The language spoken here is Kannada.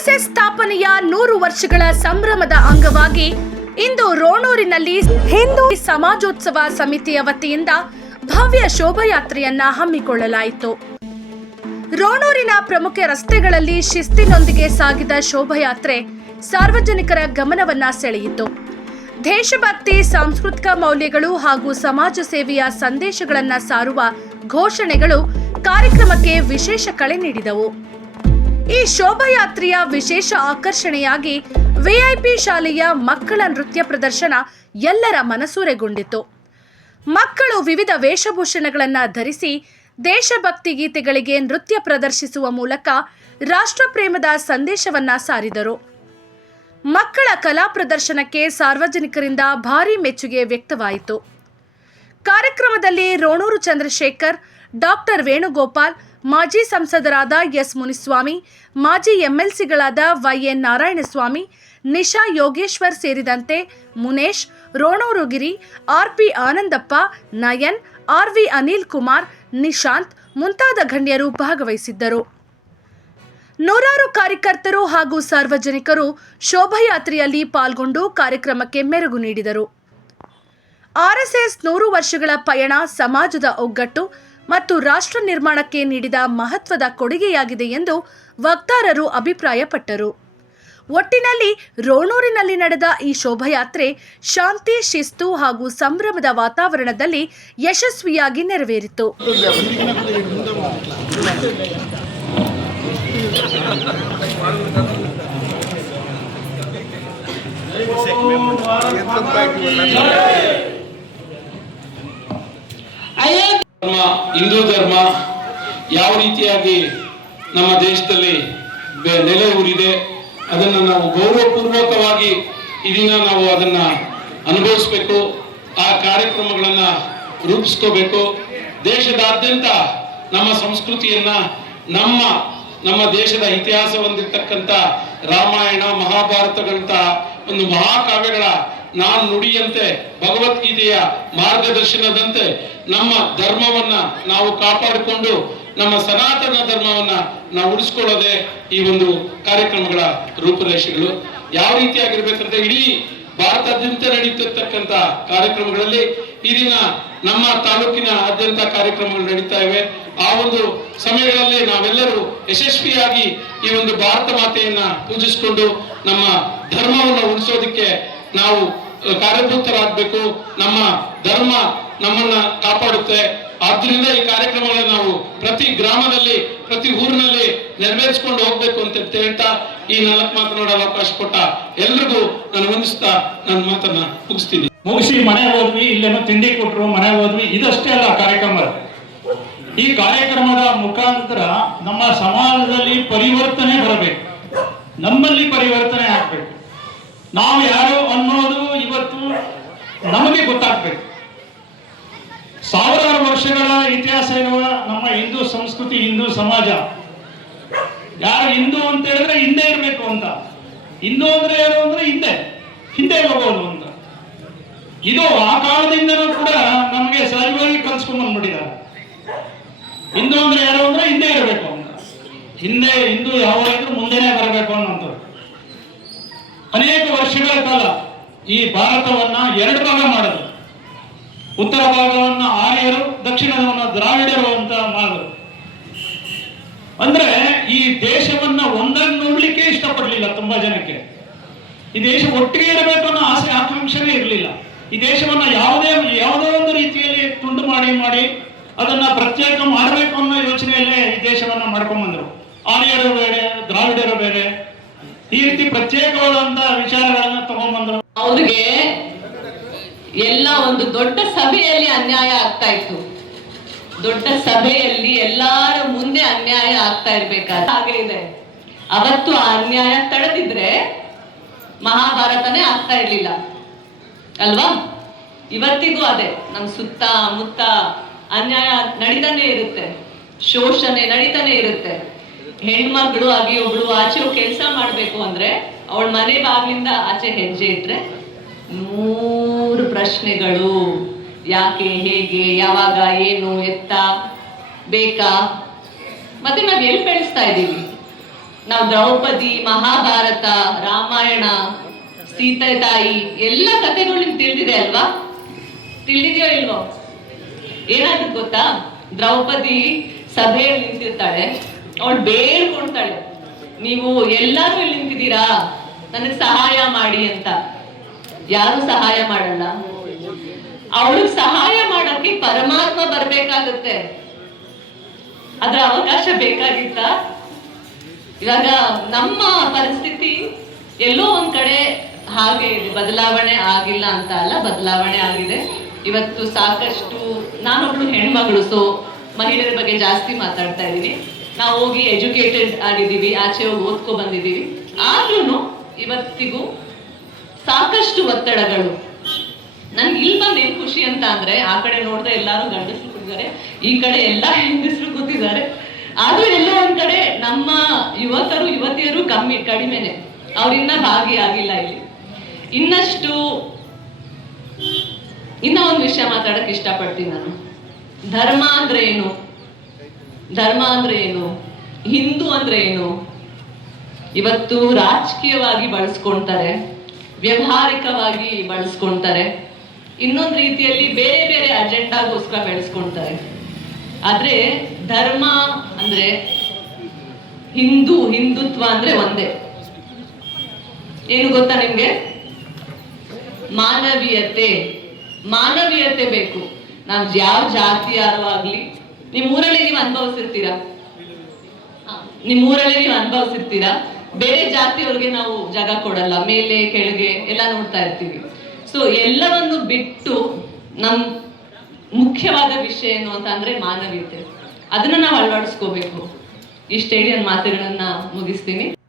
ಆರ್ಎಸ್ಎಸ್ ಸ್ಥಾಪನೆಯ ನೂರು ವರ್ಷಗಳ ಸಂಭ್ರಮದ ಅಂಗವಾಗಿ ಇಂದು ರೋಣೂರಿನಲ್ಲಿ ಹಿಂದೂ ಸಮಾಜೋತ್ಸವ ಸಮಿತಿಯ ವತಿಯಿಂದ ಭವ್ಯ ಶೋಭಾಯಾತ್ರೆಯನ್ನ ಹಮ್ಮಿಕೊಳ್ಳಲಾಯಿತು. ರೋಣೂರಿನ ಪ್ರಮುಖ ರಸ್ತೆಗಳಲ್ಲಿ ಶಿಸ್ತಿನೊಂದಿಗೆ ಸಾಗಿದ ಶೋಭಾಯಾತ್ರೆ ಸಾರ್ವಜನಿಕರ ಗಮನವನ್ನ ಸೆಳೆಯಿತು. ದೇಶಭಕ್ತಿ, ಸಾಂಸ್ಕೃತಿಕ ಮೌಲ್ಯಗಳು ಹಾಗೂ ಸಮಾಜ ಸೇವೆಯ ಸಂದೇಶಗಳನ್ನು ಸಾರುವ ಘೋಷಣೆಗಳು ಕಾರ್ಯಕ್ರಮಕ್ಕೆ ವಿಶೇಷ ಕಳೆ ನೀಡಿದವು. ಈ ಶೋಭಾಯಾತ್ರೆಯ ವಿಶೇಷ ಆಕರ್ಷಣೆಯಾಗಿ ವಿಐಪಿ ಶಾಲೆಯ ಮಕ್ಕಳ ನೃತ್ಯ ಪ್ರದರ್ಶನ ಎಲ್ಲರ ಮನಸೂರೆಗೊಂಡಿತು ಮಕ್ಕಳು ವಿವಿಧ ವೇಷಭೂಷಣಗಳನ್ನು ಧರಿಸಿ ದೇಶಭಕ್ತಿ ಗೀತೆಗಳಿಗೆ ನೃತ್ಯ ಪ್ರದರ್ಶಿಸುವ ಮೂಲಕ ರಾಷ್ಟ್ರಪ್ರೇಮದ ಸಂದೇಶವನ್ನ ಸಾರಿದರು. ಮಕ್ಕಳ ಕಲಾ ಪ್ರದರ್ಶನಕ್ಕೆ ಸಾರ್ವಜನಿಕರಿಂದ ಭಾರೀ ಮೆಚ್ಚುಗೆ ವ್ಯಕ್ತವಾಯಿತು. ಕಾರ್ಯಕ್ರಮದಲ್ಲಿ ರೋಣೂರು ಚಂದ್ರಶೇಖರ್, ಡಾಕ್ಟರ್ ವೇಣುಗೋಪಾಲ್, ಮಾಜಿ ಸಂಸದರಾದ ಎಸ್ ಮುನಿಸ್ವಾಮಿ, ಮಾಜಿ ಎಂಎಲ್ಸಿಗಳಾದ ವೈಎನ್ ನಾರಾಯಣಸ್ವಾಮಿ, ನಿಶಾ ಯೋಗೇಶ್ವರ್ ಸೇರಿದಂತೆ ಮುನೇಶ್, ರೋಣೂರುಗಿರಿ ಆರ್ಪಿ ಆನಂದಪ್ಪ, ನಯನ್ ಆರ್ವಿ ಅನಿಲ್ ಕುಮಾರ್, ನಿಶಾಂತ್ ಮುಂತಾದ ಗಣ್ಯರು ಭಾಗವಹಿಸಿದ್ದರು. ನೂರಾರು ಕಾರ್ಯಕರ್ತರು ಹಾಗೂ ಸಾರ್ವಜನಿಕರು ಶೋಭಾಯಾತ್ರೆಯಲ್ಲಿ ಪಾಲ್ಗೊಂಡು ಕಾರ್ಯಕ್ರಮಕ್ಕೆ ಮೆರುಗು ನೀಡಿದರು. ಆರ್ಎಸ್ಎಸ್ ನೂರು ವರ್ಷಗಳ ಪಯಣ ಸಮಾಜದ ಒಗ್ಗಟ್ಟು ಮತ್ತು ರಾಷ್ಟ್ರ ನಿರ್ಮಾಣಕ್ಕೆ ನೀಡಿದ ಮಹತ್ವದ ಕೊಡುಗೆಯಾಗಿದೆ ಎಂದು ವಕ್ತಾರರು ಅಭಿಪ್ರಾಯಪಟ್ಟರು. ಒಟ್ಟಿನಲ್ಲಿ ರೋಣೂರಿನಲ್ಲಿ ನಡೆದ ಈ ಶೋಭಾಯಾತ್ರೆ ಶಾಂತಿ, ಶಿಸ್ತು ಹಾಗೂ ಸಂಭ್ರಮದ ವಾತಾವರಣದಲ್ಲಿ ಯಶಸ್ವಿಯಾಗಿ ನೆರವೇರಿತು. ಧರ್ಮ, ಹಿಂದೂ ಧರ್ಮ ಯಾವ ರೀತಿಯಾಗಿ ನಮ್ಮ ದೇಶದಲ್ಲಿ ನೆಲೆ ಊರಿದೆ, ಅದನ್ನ ನಾವು ಗೌರವಪೂರ್ವಕವಾಗಿ ಇದೀಗ ನಾವು ಅದನ್ನ ಅನುಭವಿಸ್ಬೇಕು, ಆ ಕಾರ್ಯಕ್ರಮಗಳನ್ನ ರೂಪಿಸ್ಕೋಬೇಕು. ದೇಶದಾದ್ಯಂತ ನಮ್ಮ ಸಂಸ್ಕೃತಿಯನ್ನ, ನಮ್ಮ ನಮ್ಮ ದೇಶದ ಇತಿಹಾಸ ಹೊಂದಿರತಕ್ಕಂಥ ರಾಮಾಯಣ ಮಹಾಭಾರತಗಳಂತ ಒಂದು ಮಹಾಕಾವ್ಯಗಳ ನಾನ್ ನುಡಿಯಂತೆ ಭಗವದ್ಗೀತೆಯ ಮಾರ್ಗದರ್ಶನದಂತೆ ನಮ್ಮ ಧರ್ಮವನ್ನ ನಾವು ಕಾಪಾಡಿಕೊಂಡು ನಮ್ಮ ಸನಾತನ ಧರ್ಮವನ್ನ ನಾವು ಉಳಿಸ್ಕೊಳ್ಳೋದೆ ಈ ಒಂದು ಕಾರ್ಯಕ್ರಮಗಳ ರೂಪುರೇಷೆಗಳು. ಯಾವ ರೀತಿಯಾಗಿರ್ಬೇಕಂದ್ರೆ ಇಡೀ ಭಾರತಾದ್ಯಂತ ನಡೀತಿರ್ತಕ್ಕಂಥ ಕಾರ್ಯಕ್ರಮಗಳಲ್ಲಿ ಈ ದಿನ ನಮ್ಮ ತಾಲೂಕಿನ ಆದ್ಯಂತ ಕಾರ್ಯಕ್ರಮಗಳು ನಡೀತಾ ಇವೆ. ಆ ಒಂದು ಸಮಯಗಳಲ್ಲಿ ನಾವೆಲ್ಲರೂ ಯಶಸ್ವಿಯಾಗಿ ಈ ಒಂದು ಭಾರತ ಮಾತೆಯನ್ನ ಪೂಜಿಸಿಕೊಂಡು ನಮ್ಮ ಧರ್ಮವನ್ನು ಉಳಿಸೋದಕ್ಕೆ ನಾವು ಅಹ್, ಕಾರ್ಯಭೂತರಾಗಬೇಕು ನಮ್ಮ ಧರ್ಮ ನಮ್ಮನ್ನ ಕಾಪಾಡುತ್ತೆ. ಆದ್ರಿಂದ ಈ ಕಾರ್ಯಕ್ರಮಗಳನ್ನ ನಾವು ಪ್ರತಿ ಗ್ರಾಮದಲ್ಲಿ ಪ್ರತಿ ಊರಿನಲ್ಲಿ ನೆರವೇರಿಸ್ಕೊಂಡು ಹೋಗ್ಬೇಕು ಅಂತ ಹೇಳ್ತಾ ಈ ನಾಲ್ಕು ಮಾತನಾಡಲು ಅವಕಾಶ ಕೊಟ್ಟ ಎಲ್ರಿಗೂ ನಾನು ವಂದಿಸ್ತಾ ನನ್ನ ಮಾತನ್ನ ಮುಗಿಸ್ತೀನಿ. ಮುಗಿಸಿ ಮನೆ ಹೋದ್ವಿ ಇಲ್ಲೇನೋ ತಿಂಡಿ ಕೊಟ್ರು ಮನೆಗೆ ಹೋದ್ವಿ ಇದಷ್ಟೇ ಅಲ್ಲ ಕಾರ್ಯಕ್ರಮ. ಈ ಕಾರ್ಯಕ್ರಮದ ಮುಖಾಂತರ ನಮ್ಮ ಸಮಾಜದಲ್ಲಿ ಪರಿವರ್ತನೆ ಬರಬೇಕು. ನಮ್ಮಲ್ಲಿ ಪರಿವರ್ತನೆ ಆಗ್ಬೇಕು. ನಾವು ಯಾರು ಅನ್ನೋದು ಇವತ್ತು ನಮಗೆ ಗೊತ್ತಾಗ್ಬೇಕು. ಸಾವಿರಾರು ವರ್ಷಗಳ ಇತಿಹಾಸ ಇರುವ ನಮ್ಮ ಹಿಂದೂ ಸಂಸ್ಕೃತಿ, ಹಿಂದೂ ಸಮಾಜ. ಯಾರು ಹಿಂದೂ ಅಂತ ಹೇಳಿದ್ರೆ ಹಿಂದೆ ಇರಬೇಕು ಅಂತ. ಹಿಂದೂ ಅಂದ್ರೆ ಯಾರು ಅಂದ್ರೆ ಹಿಂದೆ. ಹಿಂದೆ ಹೋಗೋದು ಅಂತ. ಇದು ಆ ಕಾಲದಿಂದನೂ ಕೂಡ ನಮಗೆ ಸಹಜವಾಗಿ ಕಲ್ಸ್ಕೊಂಡ್ ಬಂದ್ಬಿಟ್ಟಿದ್ದಾರೆ. ಹಿಂದೂ ಅಂದ್ರೆ ಯಾರು ಅಂದ್ರೆ ಹಿಂದೆ ಇರಬೇಕು ಅಂತ. ಹಿಂದೆ ಹಿಂದೂ ಯಾವಾಗಿದ್ರು ಮುಂದೆನೆ ಬರಬೇಕು ಅನ್ನೋದು. ವರ್ಷಗಳ ಕಾಲ ಈ ಭಾರತವನ್ನ ಎರಡು ಭಾಗ ಮಾಡಿದ್ರು. ಉತ್ತರ ಭಾಗವನ್ನ ಆರ್ಯರು, ದಕ್ಷಿಣವನ್ನ ದ್ರಾವಿಡರು ಅಂತ ಮಾಡಿದ್ರು. ಅಂದ್ರೆ ಈ ದೇಶವನ್ನ ಒಂದಾಗಿ ನೋಡ್ಲಿಕ್ಕೆ ಇಷ್ಟಪಡ್ಲಿಲ್ಲ ತುಂಬಾ ಜನಕ್ಕೆ. ಈ ದೇಶ ಒಟ್ಟಿಗೆ ಇರಬೇಕು ಅನ್ನೋ ಆಸೆ, ಆಕಾಂಕ್ಷೆನೇ ಇರಲಿಲ್ಲ. ಈ ದೇಶವನ್ನ ಯಾವುದೇ, ಯಾವುದೋ ಒಂದು ರೀತಿಯಲ್ಲಿ ತುಂಡು ಮಾಡಿ ಮಾಡಿ ಅದನ್ನ ಪ್ರತ್ಯೇಕ ಮಾಡಬೇಕು ಅನ್ನೋ ಯೋಚನೆಯಲ್ಲೇ ಈ ದೇಶವನ್ನ ಮಾಡ್ಕೊಂಡ್ ಬಂದ್ರು ಆರ್ಯರು ಬೇರೆ, ದ್ರಾವಿಡರು ಬೇರೆ. ಈ ರೀತಿ ಪ್ರತ್ಯೇಕವಾದಂತ ವಿಚಾರಗಳನ್ನ ಒಂದು ದೊಡ್ಡ ಸಭೆಯಲ್ಲಿ ಅನ್ಯಾಯ ಆಗ್ತಾ ಇತ್ತು. ದೊಡ್ಡ ಸಭೆಯಲ್ಲಿ ಎಲ್ಲಾರ ಮುಂದೆ ಅನ್ಯಾಯ ಆಗ್ತಾ ಇರ್ಬೇಕಾದ ಹಾಗೆ ಇದೆ. ಅವತ್ತು ಆ ಅನ್ಯಾಯ ತಡೆದಿದ್ರೆ ಮಹಾಭಾರತನೇ ಆಗ್ತಾ ಇರ್ಲಿಲ್ಲ. ಅಲ್ವಾ? ಇವತ್ತಿಗೂ ಅದೇ, ನಮ್ ಸುತ್ತ ಮುತ್ತ ಅನ್ಯಾಯ ನಡೀತಾನೆ ಇರುತ್ತೆ. ಶೋಷಣೆ ನಡೀತಾನೆ ಇರುತ್ತೆ. ಹೆಣ್ಮಗಳು ಆಗಿ ಒಬ್ಳು ಆಚೆ ಕೆಲಸ ಮಾಡ್ಬೇಕು ಅಂದ್ರೆ ಅವಳ ಮನೆ ಬಾಗಿಲಿಂದ ಆಚೆ ಹೆಜ್ಜೆ ಇಟ್ರೆ ನೂರು ಪ್ರಶ್ನೆಗಳು. ಯಾಕೆ, ಹೇಗೆ, ಯಾವಾಗ, ಏನು, ಎತ್ತ, ಬೇಕಾ? ಮತ್ತೆ ನಾವು ಎಲ್ಲಿ ಬೆಳೆಸ್ತಾ ಇದ್ದೀವಿ? ನಾವು ದ್ರೌಪದಿ, ಮಹಾಭಾರತ, ರಾಮಾಯಣ, ಸೀತೆ ತಾಯಿ, ಎಲ್ಲ ಕಥೆಗಳು ನಿಮ್ಗೆ ತಿಳಿದಿದೆ ಅಲ್ವಾ? ತಿಳಿದಿದೆಯೋ ಇಲ್ವೋ? ಏನಾದ್ರು ಗೊತ್ತಾ? ದ್ರೌಪದಿ ಸಭೆಯಲ್ಲಿ ನಿಂತಿರ್ತಾಳೆ. ಅವಳು ಬೇಡ್ಕೊಳ್ತಾಳೆ ನೀವು ಎಲ್ಲರೂ ಇಲ್ಲಿ ನಿಂತಿದ್ದೀರಾ? ನನಗೆ ಸಹಾಯ ಮಾಡಿ ಅಂತ. ಯಾರು ಸಹಾಯ ಮಾಡಲ್ಲ? ಅವಳು ಸಹಾಯ ಮಾಡೋಕೆ ಪರಮಾತ್ಮ ಬರ್ಬೇಕಾಗುತ್ತೆ. ಅದ್ರ ಅವಕಾಶ ಬೇಕಾಗಿತ್ತ? ಇವಾಗ ನಮ್ಮ ಪರಿಸ್ಥಿತಿ ಎಲ್ಲೋ ಒಂದ್ ಕಡೆ ಹಾಗೆ ಬದಲಾವಣೆ ಆಗಿಲ್ಲ ಅಂತ ಅಲ್ಲ, ಬದಲಾವಣೆ ಆಗಿದೆ. ಇವತ್ತು ಸಾಕಷ್ಟು ನಾನೊಬ್ಳು ಹೆಣ್ಮಗಳು ಸೊ ಮಹಿಳೆಯರ ಬಗ್ಗೆ ಜಾಸ್ತಿ ಮಾತಾಡ್ತಾ ಇದ್ದೀನಿ. ನಾವು ಹೋಗಿ ಎಜುಕೇಟೆಡ್ ಆಗಿದ್ದೀವಿ, ಆಚೆ ಹೋಗಿ ಓದ್ಕೊ ಬಂದಿದ್ದೀವಿ. ಆದ್ರೂ ಇವತ್ತಿಗೂ ಸಾಕಷ್ಟು ಒತ್ತಡಗಳು. ನನ್ಗೆ ಇಲ್ಲಿ ಬಂದು ಏನ್ ಖುಷಿ ಅಂತ ಅಂದ್ರೆ, ಆ ಕಡೆ ನೋಡಿದ್ರೆ ಎಲ್ಲಾರು ಗಂಡಸರು ಕೂತಿದ್ದಾರೆ, ಈ ಕಡೆ ಎಲ್ಲ ಹೆಂಗಸರು ಕೂತಿದ್ದಾರೆ. ಆದ್ರೂ ಎಲ್ಲ ಒಂದ್ ಕಡೆ ನಮ್ಮ ಯುವಕರು, ಯುವತಿಯರು ಕಮ್ಮಿ, ಕಡಿಮೆನೆ. ಅವ್ರಿನ್ನ ಭಾಗಿಯಾಗಿಲ್ಲ ಇಲ್ಲಿ. ಇನ್ನಷ್ಟು, ಇನ್ನ ಒಂದು ವಿಷಯ ಮಾತಾಡಕ್ ಇಷ್ಟಪಡ್ತೀನಿ ನಾನು. ಧರ್ಮ ಅಂದ್ರೆ ಏನು? ಧರ್ಮ ಅಂದ್ರೆ ಏನು? ಹಿಂದೂ ಅಂದ್ರೆ ಏನು? ಇವತ್ತು ರಾಜಕೀಯವಾಗಿ ಬಳಸ್ಕೊಂತಾರೆ. ವ್ಯವಹಾರಿಕವಾಗಿ ಬಳಸ್ಕೊಂತಾರೆ. ಇನ್ನೊಂದು ರೀತಿಯಲ್ಲಿ ಬೇರೆ ಬೇರೆ ಅಜೆಂಡಾಗೋಸ್ಕರ ಬೆಳೆಸ್ಕೊಂತಾರೆ. ಆದ್ರೆ ಧರ್ಮ ಅಂದ್ರೆ ಹಿಂದೂ, ಹಿಂದುತ್ವ ಅಂದ್ರೆ ಒಂದೇ. ಏನು ಗೊತ್ತಾ ನಿಮಗೆ? ಮಾನವೀಯತೆ. ಮಾನವೀಯತೆ ಬೇಕು. ನಾವು ಯಾವ ಜಾತಿ ಯಾರು ಆಗ್ಲಿ ಊರಲ್ಲಿ ನೀವು ಅನುಭವಿಸಿರ್ತೀರಾ? ನಿಮ್ಮ ನಿಮ್ ಊರಲ್ಲಿ ನೀವು ಅನುಭವಿಸಿರ್ತೀರಾ? ಬೇರೆ ಜಾತಿಯವ್ರಿಗೆ ನಾವು ಜಾಗ ಕೊಡಲ್ಲ, ಮೇಲೆ, ಕೆಳಗೆ ಎಲ್ಲ ನೋಡ್ತಾ ಇರ್ತೀವಿ. ಸೊ ಎಲ್ಲವನ್ನು ಬಿಟ್ಟು ನಮ್ ಮುಖ್ಯವಾದ ವಿಷಯ ಏನು ಅಂತ ಅಂದ್ರೆ ಮಾನವೀಯತೆ. ಅದನ್ನ ನಾವು ಅಳವಡಿಸ್ಕೋಬೇಕು. ಇಷ್ಟು ಹೇಳಿ ನನ್ನ ಮಾತುಗಳನ್ನ ಮುಗಿಸ್ತೀನಿ.